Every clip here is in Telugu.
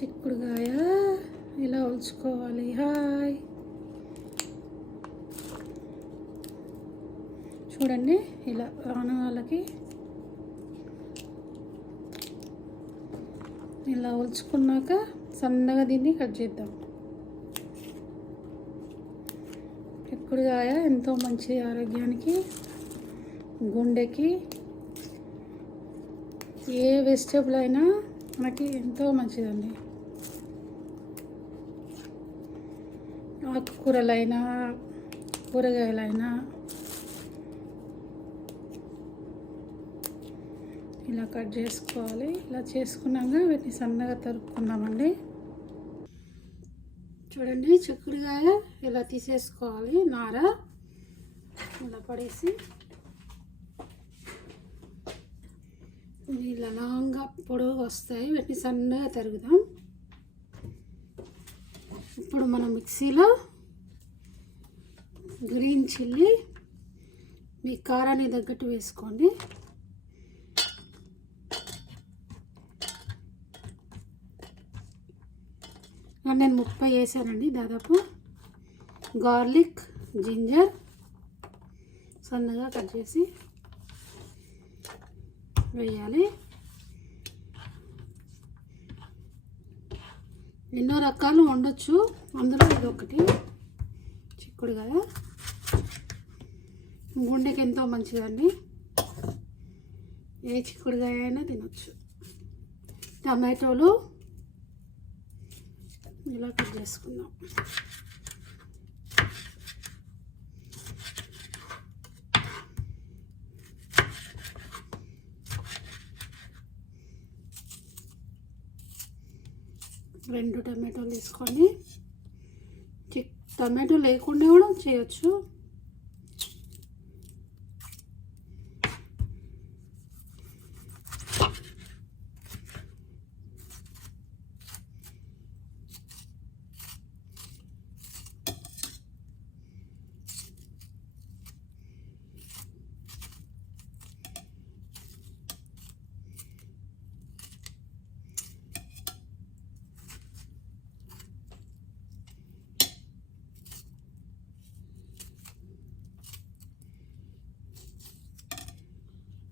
చిక్కుడుకాయ ఇలా ఉంచుకోవాలి. హాయ్ చూడండి, ఇలా రాని వాళ్ళకి ఇలా ఉంచుకున్నాక సన్నగా దీన్ని కట్ చేద్దాం. చిక్కుడుకాయ ఎంతో మంచిది ఆరోగ్యానికి, గుండెకి. ఏ వెజిటేబుల్ అయినా మనకి ఎంతో మంచిదండి. ఆకుకూరలైనా కూరగాయలైనా ఇలా కట్ చేసుకోవాలి. ఇలా చేసుకున్నాక వీటిని సన్నగా తరుపుకుందామండి. చూడండి, చిక్కుడుకాయ ఇలా తీసేసుకోవాలి. నార ఇలా పడేసి ఇలా లాంగా పొడవు వస్తాయి. వీటిని సన్నగా తరుగుదాం. ఇప్పుడు మనం మిక్సీలో గ్రీన్ చిల్లీ మీ కారానికి తగ్గట్టు వేసుకోండి. నేను 30 వేసానండి దాదాపు. గార్లిక్, జింజర్ సన్నగా కట్ చేసి వేయాలి. ఎన్నో రకాలు వండొచ్చు, అందులో ఇది ఒకటి. చిక్కుడుకాయ గుండెకి ఎంతో మంచిదండి. ఏ చిక్కుడుకాయ అయినా తినొచ్చు. టమాటోలు ఇలా కట్ చేసుకుందాం. రెండు టమాటోలు తీసుకోండి. టమాటో లేకుండా కూడా చేయొచ్చు.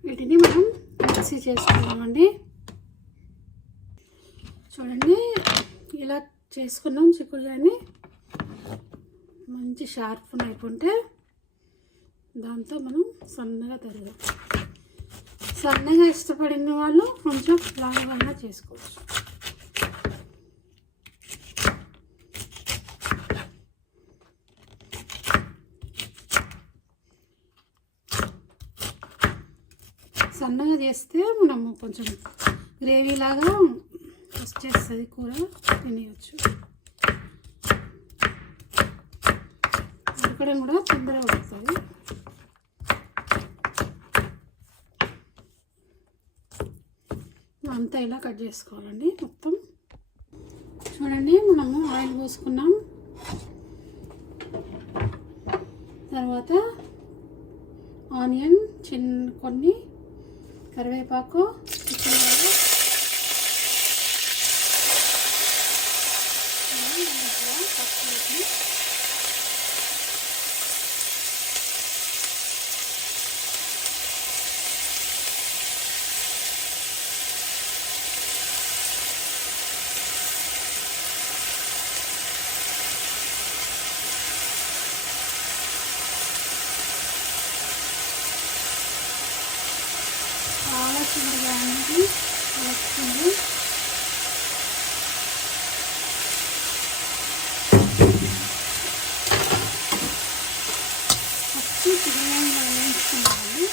వీటిని మనం మిక్సీ చేసుకున్నామండి. చూడండి, ఇలా చేసుకున్నాం. చిక్కుడుకాయని మంచి షార్ప్ అయిపోతే దాంతో మనం సన్నగా తరగాలి. సన్నగా ఇష్టపడిన వాళ్ళు కొంచెం లావుగా చేసుకోవచ్చు. సన్నగా చేస్తే మనము కొంచెం గ్రేవీ లాగా వచ్చేస్తుంది, కూర తినేయచ్చు. ఉడకడం కూడా తొందరగా ఉడుకుతుంది. అంతా ఇలా కట్ చేసుకోవాలండి మొత్తం. చూడండి, మనము ఆయిల్ పోసుకున్నాం. తర్వాత ఆనియన్ కొన్ని, కరివేపాకు, చిన్నగా అనేది వస్తుంది. ఫస్ట్ చిన్నగా వేయించుకున్నామండి.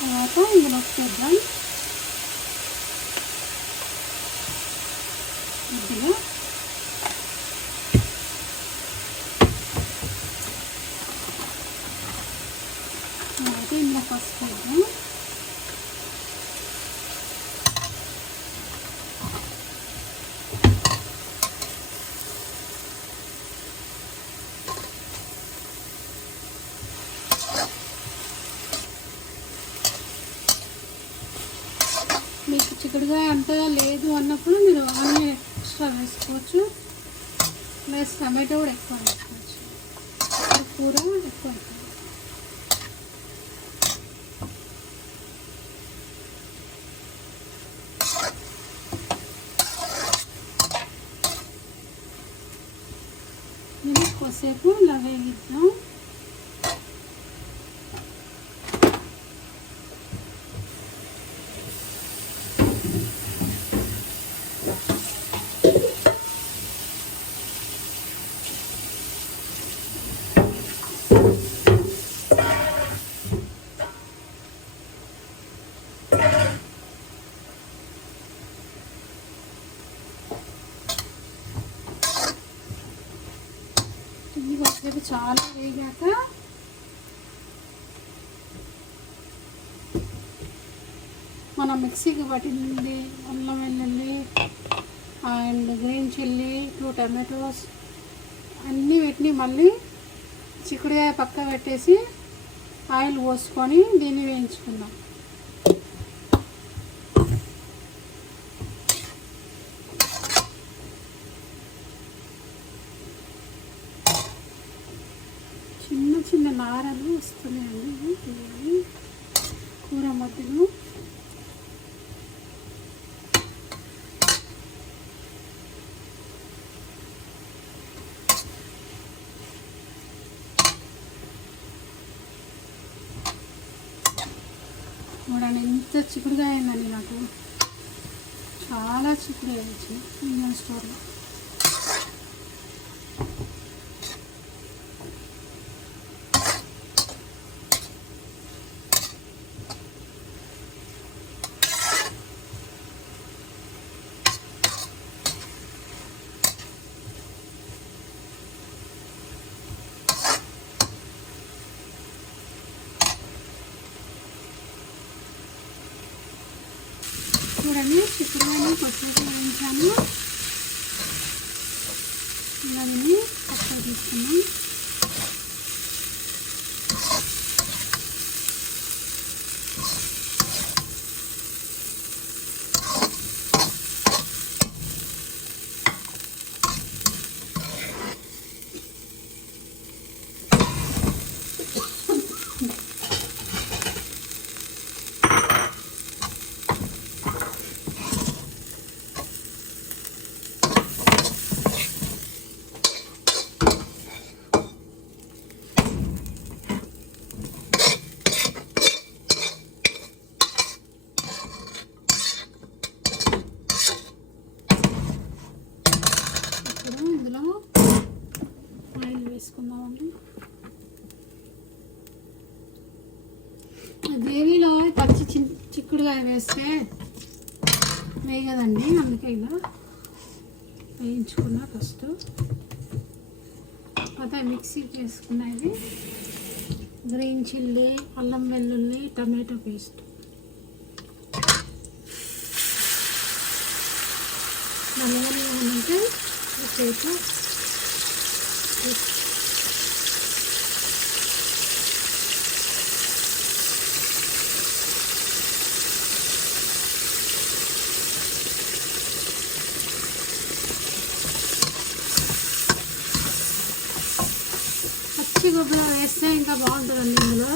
తర్వాత ఇందులో చేద్దాం. కొద్దిగా తర్వాత ఇందులో పసుపు వేద్దాం. చిక్కుడుగా అంతా లేదు అన్నప్పుడు మీరు ఆనియన్ ఎక్స్ట్రా వేసుకోవచ్చు, ప్లస్ టమాటో కూడా ఎక్కువ వేసుకోవచ్చు. కూర ఎక్కువ అవుతుంది. ఇది కొద్దిసేపు ఇలా వేగిద్దాం. కొద్దిసేపు చాలా వేగాక మనం మిక్సీకి పట్టింది అల్లం వెల్లుల్లి అండ్ గ్రీన్ చిల్లీ 2 టమాటోస్ అన్నీ వీటిని మళ్ళీ చిక్కుడుకాయ పక్క పెట్టేసి ఆయిల్ పోసుకొని దీన్ని వేయించుకుందాం. చిన్న చిన్న నారలు వస్తున్నాయండి తీయాలి కూర మధ్యలో. చూడండి ఎంత చిక్కుడుకాయ అయిందండి, నాకు చాలా చిక్కుడుకాయ వచ్చింది ఇండియన్ స్టోర్లో. చూడండి చిక్కుడుకాయని కొద్దిసేపు వేయించాము. ఇవన్నీ పక్కకు తీసుకున్నాం. ఇందులో ఆయిల్ వేసుకుందామండి. గ్రేవీలో పచ్చి చిక్కుడుకాయ వేస్తే వేయగదండి, అందుకే ఇలా వేయించుకున్నా ఫస్ట్. తర్వాత మిక్సీకి వేసుకున్నది గ్రీన్ చిల్లీ, అల్లం వెల్లుల్లి, టమాటో పేస్ట్. నల్లగా ఉంటే చేతిలో పచ్చి కొబ్బరి వేస్తే ఇంకా బాగుంటుందండి. ఇందులో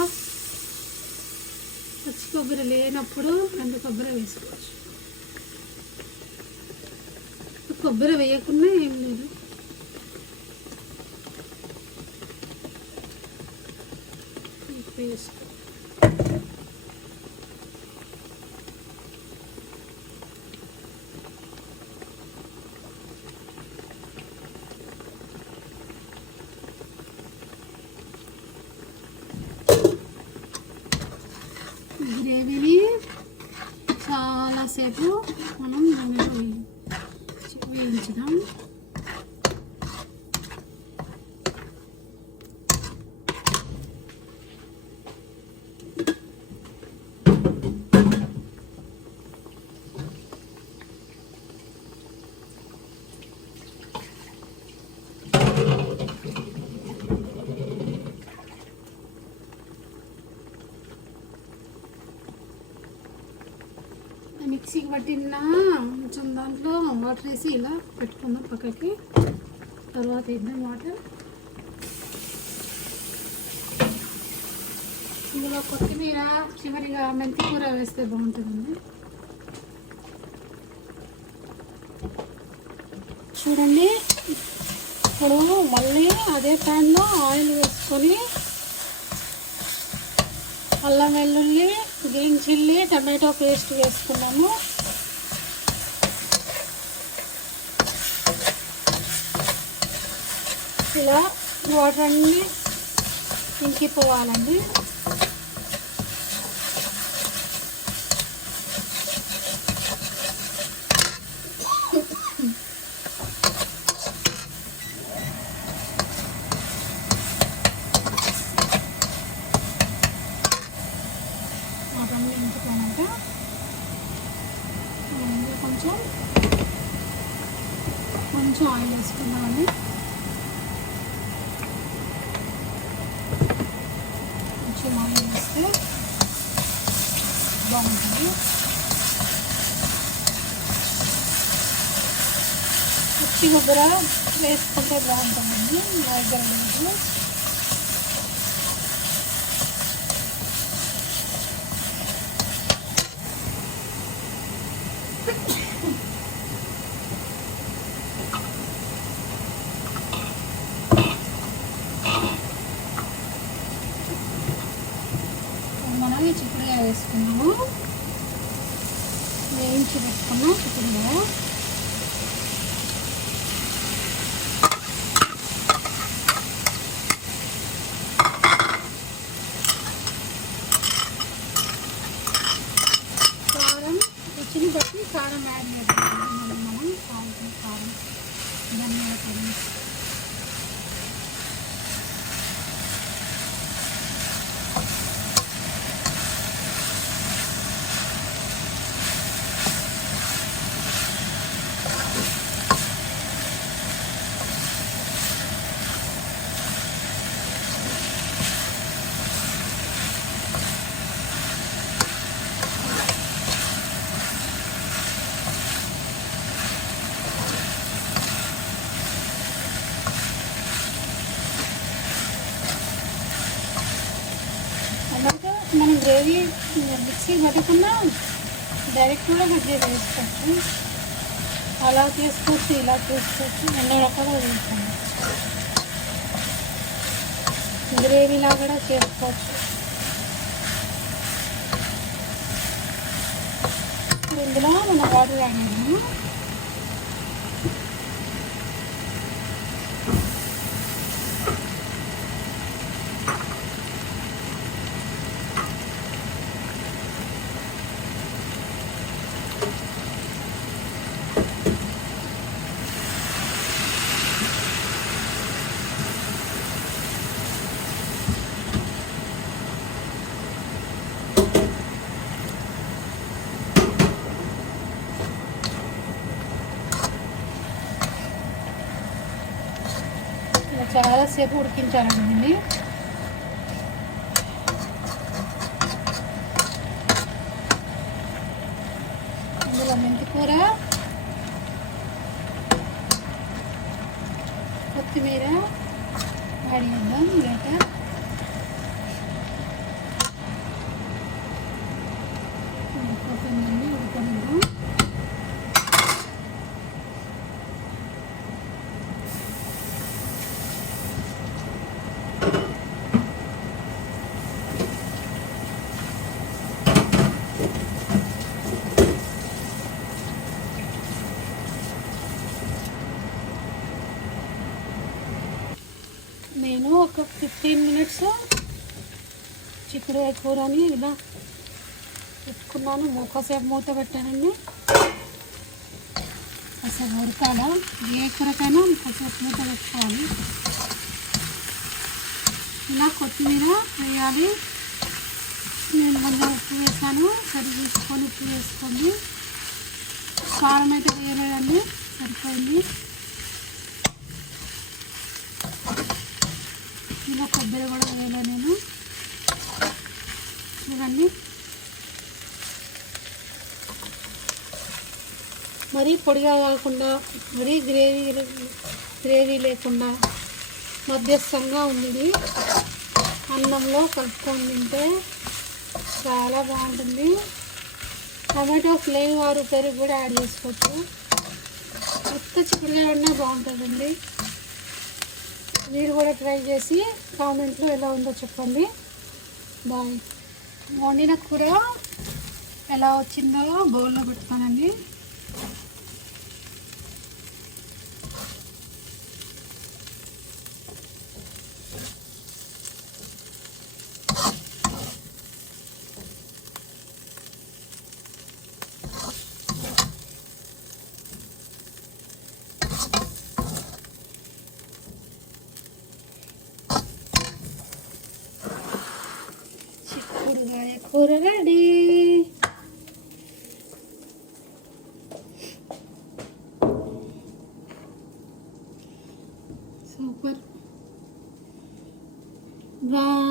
పచ్చి కొబ్బరి లేనప్పుడు ఎండు కొబ్బరి వేసుకోవచ్చు. కొబ్బరి వేయకుండా ఏం లేదు. పేస్ట్ గ్రేవీని చాలాసేపు మనం వేయించుదాం. మిక్సీకి పట్టిన కొంచెం దాంట్లో వాటర్ వేసి ఇలా పెట్టుకుందాం పక్కకి. తర్వాత వేద్దాం వాటర్. ఇందులో కొత్తిమీర చివరిగా మెంతి కూర వేస్తే బాగుంటుందండి. చూడండి, ఇప్పుడు మళ్ళీ అదే ప్యాన్లో ఆయిల్ వేసుకొని అల్లం వెల్లుల్లి, గ్రీన్ చిల్లీ, టమాటో పేస్ట్ వేసుకున్నాము. ఇలా వాటర్ అన్నీ ఇంకిపోవాలండి. కొంచెం ఆయిల్ వేసుకున్నామండి. కొంచెం ఆయిల్ వేస్తే బాగుంటుంది. పచ్చి కొబ్బరి వేసుకుంటే బాగుంటుందండి. మా దగ్గర లేదు. చిక్కుడుగా వేసుకున్నాము. వేయించి పెట్టుకున్నాం చిక్కుడుగా. కారం రుచిని బట్టి కారం యాడ్ చేద్దాం. మనం కారం ధనియాల పొడి, మనం గ్రేవీ మిక్సీ పట్టుకున్నా డైరెక్ట్ కూడా కట్ చేసి వేసుకోవచ్చు. అలా చేసుకోవచ్చు, ఇలా చేసుకోవచ్చు. ఎన్నో రకాలుగా చేస్తాము. గ్రేవీలా కూడా చేసుకోవచ్చు. ఇందులో మనం వాటర్ యాడ్ చేద్దాము. చాలాసేపు ఉడికించాలండి. ఇందులో మెంతి కూర, కొత్తిమీర యాడ్ చేద్దాం. లేక కొత్తిమీరని ఉడకనిద్దాం. నేను ఒక 15 మినిట్స్ చిక్కుడుకాయ కూరని ఇలా పెట్టుకున్నాను. ఒకసేపు మూత పెట్టానండి. కాసేపు ఉడకాల. ఏ కూరకైనా కాసేపు మూత పెట్టుకోవాలి. ఇలా కొత్తిమీర వేయాలి. నేను కొంచెం ఉప్పు వేసాను. సరి తీసుకొని ఉప్పు వేసుకోండి. కారం అయితే వేయలేదండి, సరిపోయింది. ఇలా కొబ్బరి కూడా వేయలే నేను. చూడండి, మరీ పొడిగా కాకుండా మరీ గ్రేవీ లేకుండా మధ్యస్థంగా ఉంది ఇది. అన్నంలో కలుపుకొని తింటే చాలా బాగుంటుంది. టమాటో ఫ్లేవర్ పెరుగు కూడా యాడ్ చేసుకోవచ్చు. కొత్త చిక్కుడుకాయ ఉన్నా బాగుంటుందండి. మీరు కూడా ట్రై చేసి కామెంట్లో ఎలా ఉందో చెప్పండి. బాయ్. వండిన కూర ఎలా వచ్చిందో బౌల్లో పెట్టుకోనండి. చిక్కుడుకాయ కూర రెడీ. సూపర్. బాయ్.